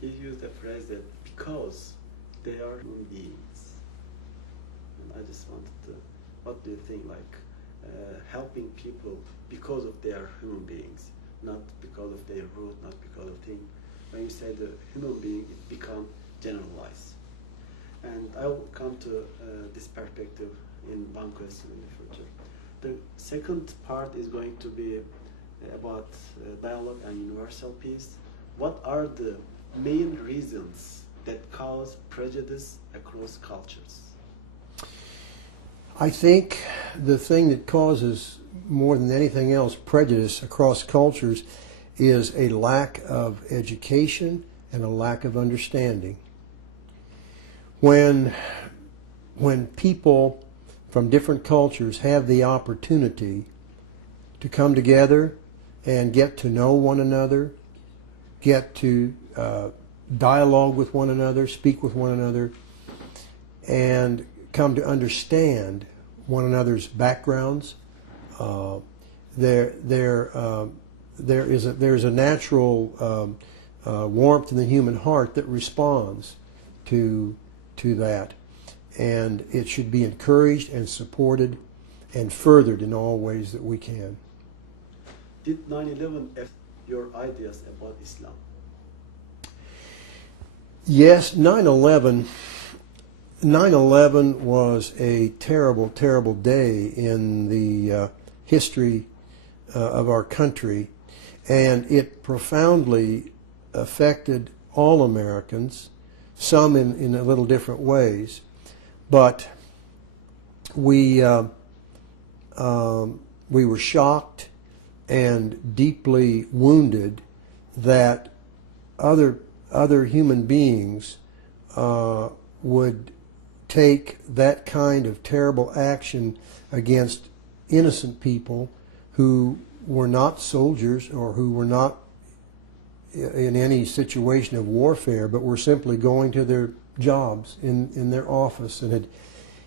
He used a phrase that because they are human beings. And I just wanted to, what do you think, like helping people because of their human beings, not because of their root, not because of thing. When you say the human being, it becomes generalized. And I will come to this perspective in one question in the future. The second part is going to be about dialogue and universal peace. What are the main reasons that cause prejudice across cultures? I think the thing that causes more than anything else prejudice across cultures is a lack of education and a lack of understanding. When people from different cultures have the opportunity to come together and get to know one another, get to dialogue with one another, speak with one another, and come to understand one another's backgrounds, there is a natural warmth in the human heart that responds to that, and it should be encouraged and supported and furthered in all ways that we can. Did 9/11 affect your ideas about Islam? Yes, 9/11 was a terrible, terrible day in the history of our country, and it profoundly affected all Americans, some in a little different ways. But we were shocked and deeply wounded that other human beings would take that kind of terrible action against innocent people who were not soldiers or who were not in any situation of warfare, but were simply going to their jobs in their office and had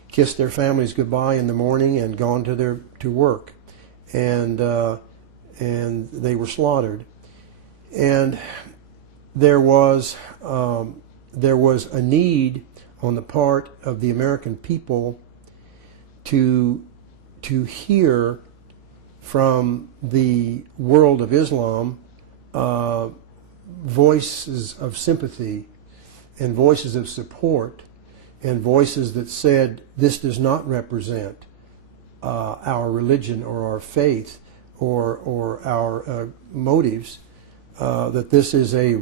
kissed their families goodbye in the morning and gone to work, and they were slaughtered. And there was a need on the part of the American people to hear from the world of Islam voices of sympathy and voices of support and voices that said this does not represent our religion or our faith or our motives, that this is a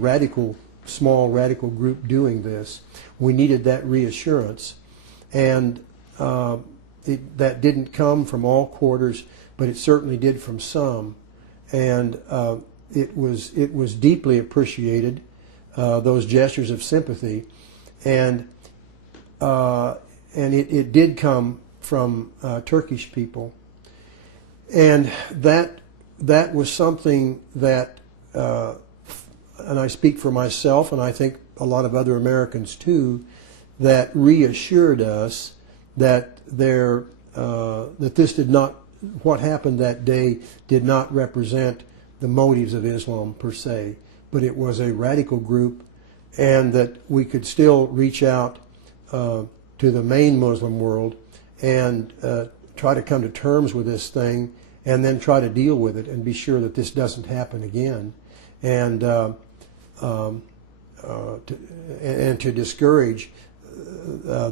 small radical group doing this. We needed that reassurance, and that didn't come from all quarters, but it certainly did from some, and it was deeply appreciated, those gestures of sympathy, and it did come from Turkish people, and that was something that, and I speak for myself, and I think a lot of other Americans too, that reassured us that this did not, what happened that day did not represent the motives of Islam per se, but it was a radical group, and that we could still reach out to the main Muslim world and try to come to terms with this thing, and then try to deal with it and be sure that this doesn't happen again, and to discourage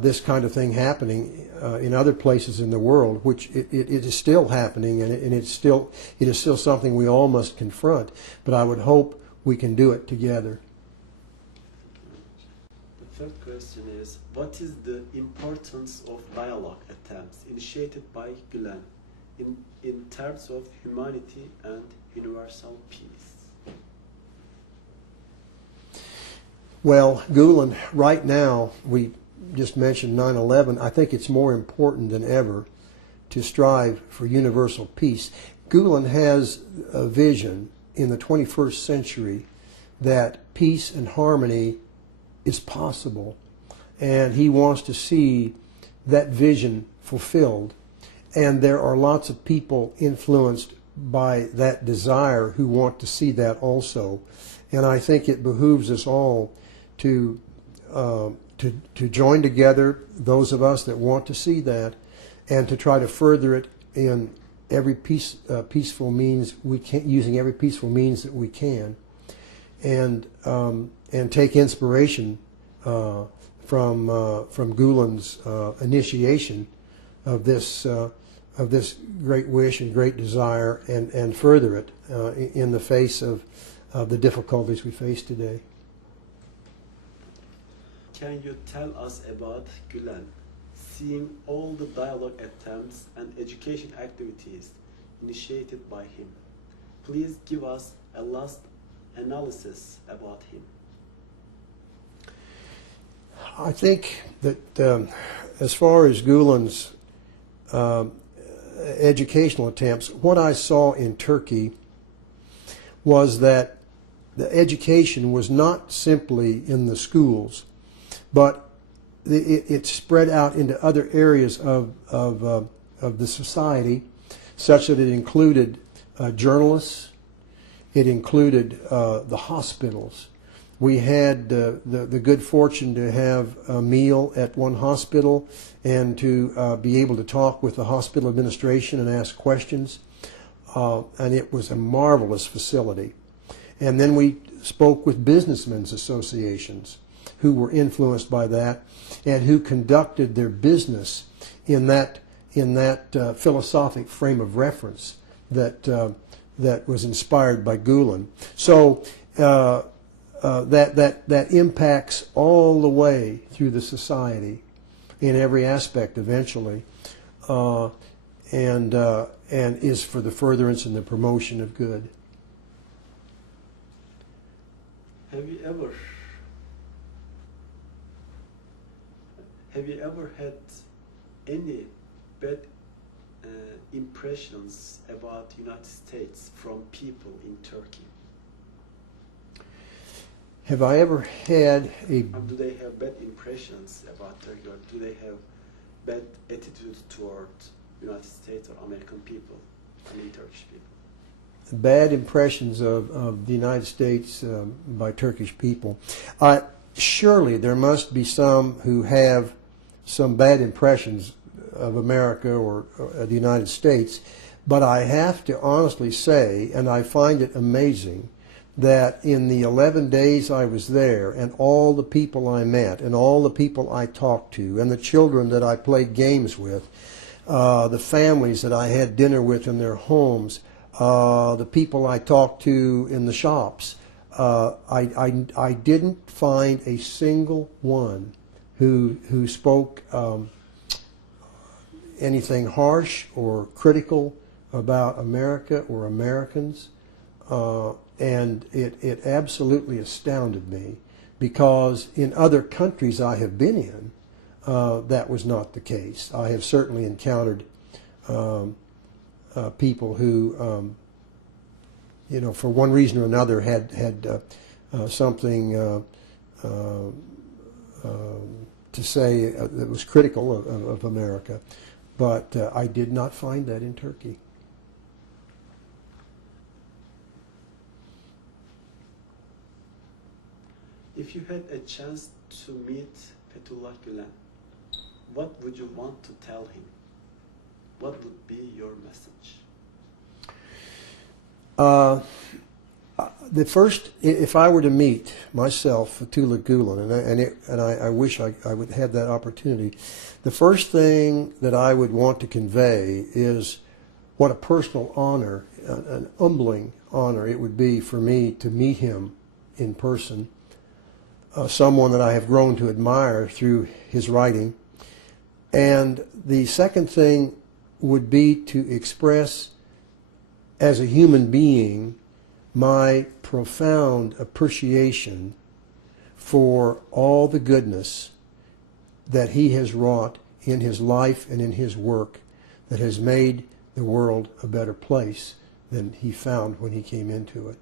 this kind of thing happening in other places in the world, which it is still happening, and it is still something we all must confront. But I would hope we can do it together. The third question is, what is the importance of dialogue attempts initiated by Gulen in terms of humanity and universal peace? Well, Gulen, right now, we just mentioned 9/11. I think it's more important than ever to strive for universal peace. Gulen has a vision in the 21st century that peace and harmony is possible, and he wants to see that vision fulfilled. And there are lots of people influenced by that desire who want to see that also. And I think it behooves us all to join together, those of us that want to see that, and to try to further it in every peaceful means we can, using every peaceful means that we can, and take inspiration from Gulen's initiation of this great wish and great desire, and further it in the face of the difficulties we face today. Can you tell us about Gulen, seeing all the dialogue attempts and education activities initiated by him? Please give us a last analysis about him. I think that as far as Gulen's educational attempts, what I saw in Turkey was that the education was not simply in the schools, but it spread out into other areas of the society, such that it included journalists, it included the hospitals. We had the good fortune to have a meal at one hospital and to be able to talk with the hospital administration and ask questions. And it was a marvelous facility. And then we spoke with businessmen's associations who were influenced by that and who conducted their business in that philosophic frame of reference that was inspired by Gulen. So that impacts all the way through the society in every aspect eventually, and is for the furtherance and the promotion of good. Have you ever had any bad impressions about United States from people in Turkey? Have I ever had a... Do they have bad impressions about Turkey, or do they have bad attitudes toward United States or American people, I mean Turkish people? Bad impressions of the United States by Turkish people. Surely there must be some who have some bad impressions of America or the United States, but I have to honestly say, and I find it amazing, that in the 11 days I was there, and all the people I met, and all the people I talked to, and the children that I played games with, the families that I had dinner with in their homes, the people I talked to in the shops, I didn't find a single one who spoke anything harsh or critical about America or Americans. And it absolutely astounded me, because in other countries I have been in, that was not the case. I have certainly encountered people who, for one reason or another had something to say that was critical of America, but I did not find that in Turkey. If you had a chance to meet Fethullah Gulen, what would you want to tell him? What would be your message? The first, if I were to meet myself, Fethullah Gulen, and I wish I would have that opportunity, the first thing that I would want to convey is what a personal honor, an humbling honor it would be for me to meet him in person. Someone that I have grown to admire through his writing. And the second thing would be to express, as a human being, my profound appreciation for all the goodness that he has wrought in his life and in his work that has made the world a better place than he found when he came into it.